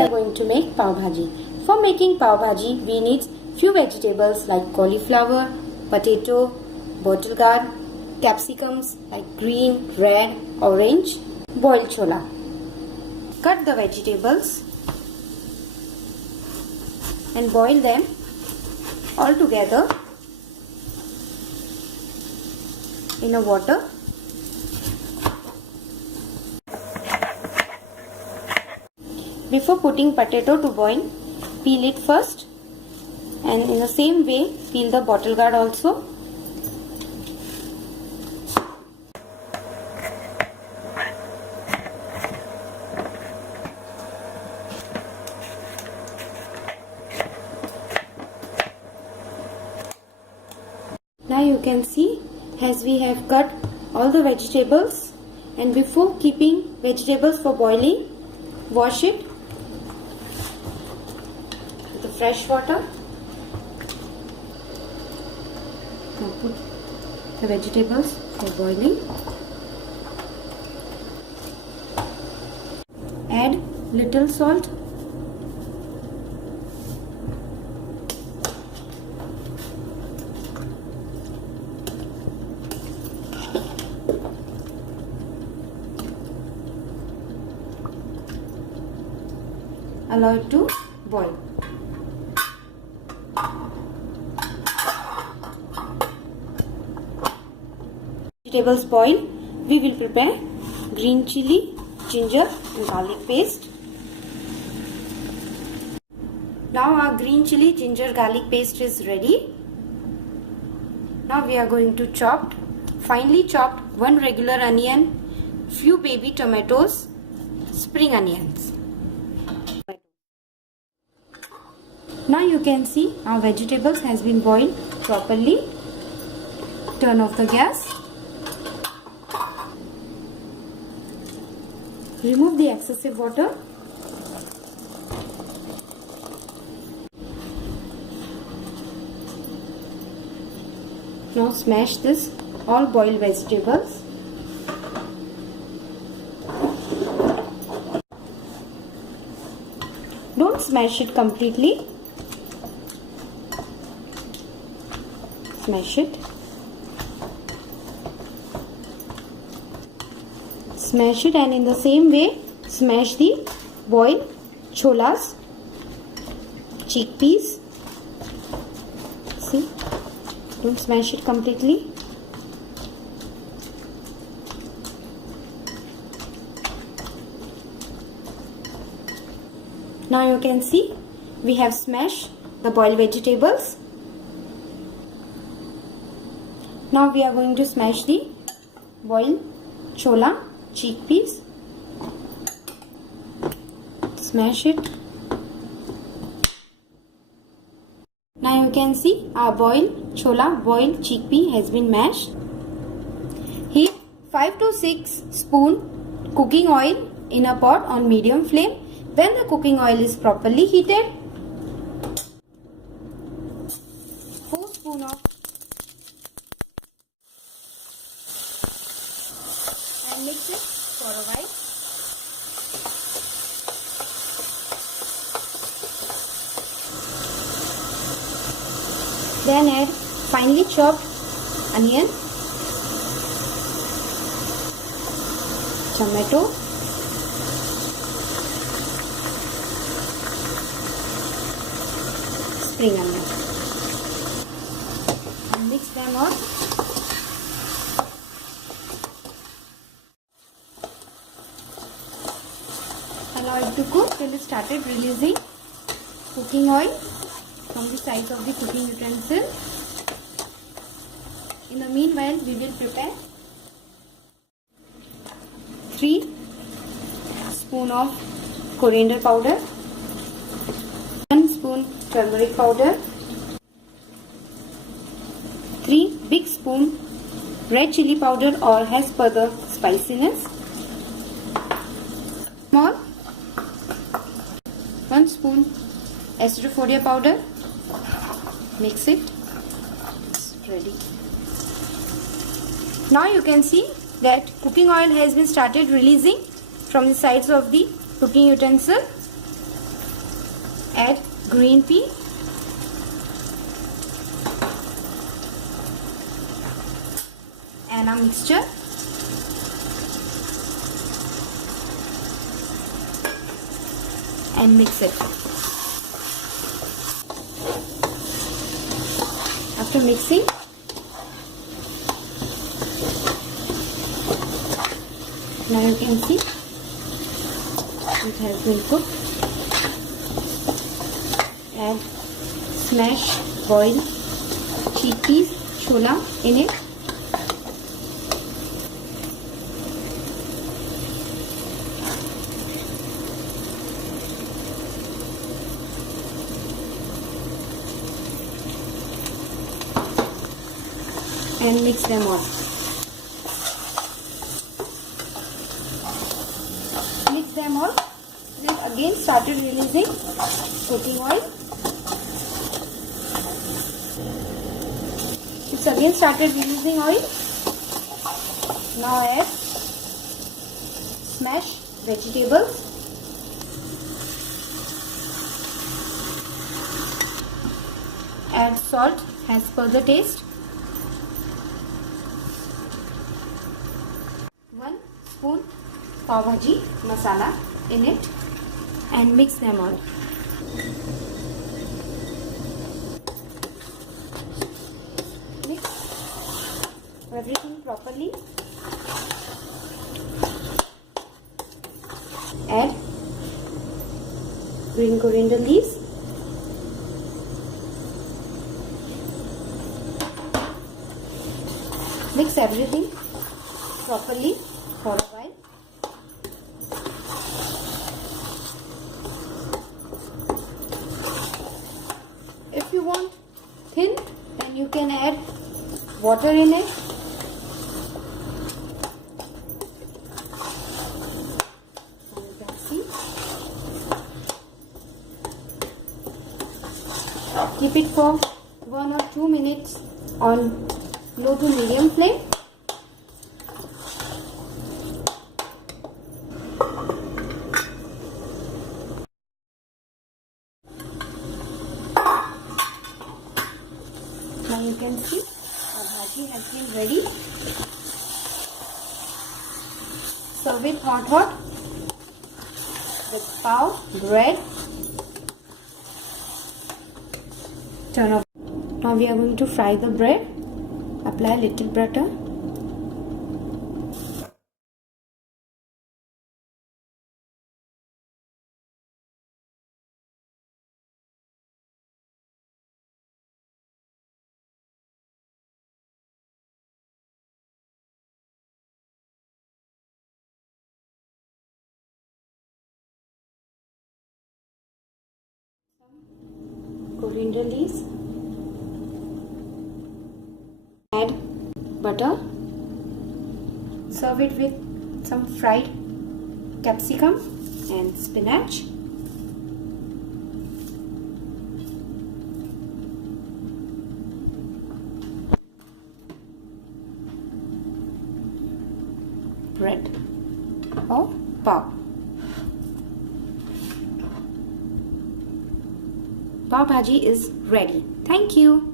are going to make pav bhaji. For making pav bhaji, we need few vegetables like cauliflower, potato, bottle gourd, capsicums like green, red, orange, boiled chola. Cut the vegetables and boil them all together in a water. Before putting potato to boil, peel it first, and in the same way peel the bottle gourd also. Now you can see, as we have cut all the vegetables, and before keeping vegetables for boiling, wash it with the fresh water. Now put the vegetables for boiling. Add little salt. Allow it to boil. Vegetables boil, we will prepare green chili, ginger and garlic paste. Now our green chili, ginger, garlic paste is ready. Now we are going to chop, finely chopped one regular onion, few baby tomatoes, spring onions. Now you can see our vegetables has been boiled properly. Turn off the gas. Remove the excessive water. Now smash this all boiled vegetables. Don't smash it completely. Smash it. Smash it, and in the same way smash the boiled cholas, chickpeas. See, don't smash it completely. Now you can see we have smashed the boiled vegetables. Now we are going to smash the boiled chola, chickpeas. Smash it. Now you can see our boiled chola, boiled chickpea has been mashed. Heat 5 to 6 spoon cooking oil in a pot on medium flame. When the cooking oil is properly heated, 4 spoon of and mix it for a while. Then add finely chopped onion, tomato, spring onion, and mix them all. Allow it to cook till it started releasing cooking oil from the sides of the cooking utensil. In the meanwhile, we will prepare 3 spoon of coriander powder, 1 spoon turmeric powder, 3 big spoon red chili powder or as per the spiciness, small 1 spoon acidophobia powder. Mix it. It's ready. Now you can see that cooking oil has been started releasing from the sides of the cooking utensil. add green pea, and a mixture. And mix it. After mixing, now you can see it has been cooked. Add smashed boiled chickpeas, chola in it. And mix them all. Mix them all. It again started releasing cooking oil. It's again started releasing oil. Now add smashed vegetables. Add salt as per the taste. 1 spoon pav bhaji masala in it and mix them all. Mix everything properly. Add green coriander leaves. Mix everything properly for a while. If you want thin, then you can add water in it. And you can see. Keep it for 1 or 2 minutes on low to medium flame. Now you can see our bhaji has been ready. Serve it hot with pav, bread. Turn off. Now we are going to fry the bread. Apply little butter. Coriander leaves. Add butter. Serve it with some fried capsicum and spinach. Bread or pav. Pav bhaji is ready. Thank you.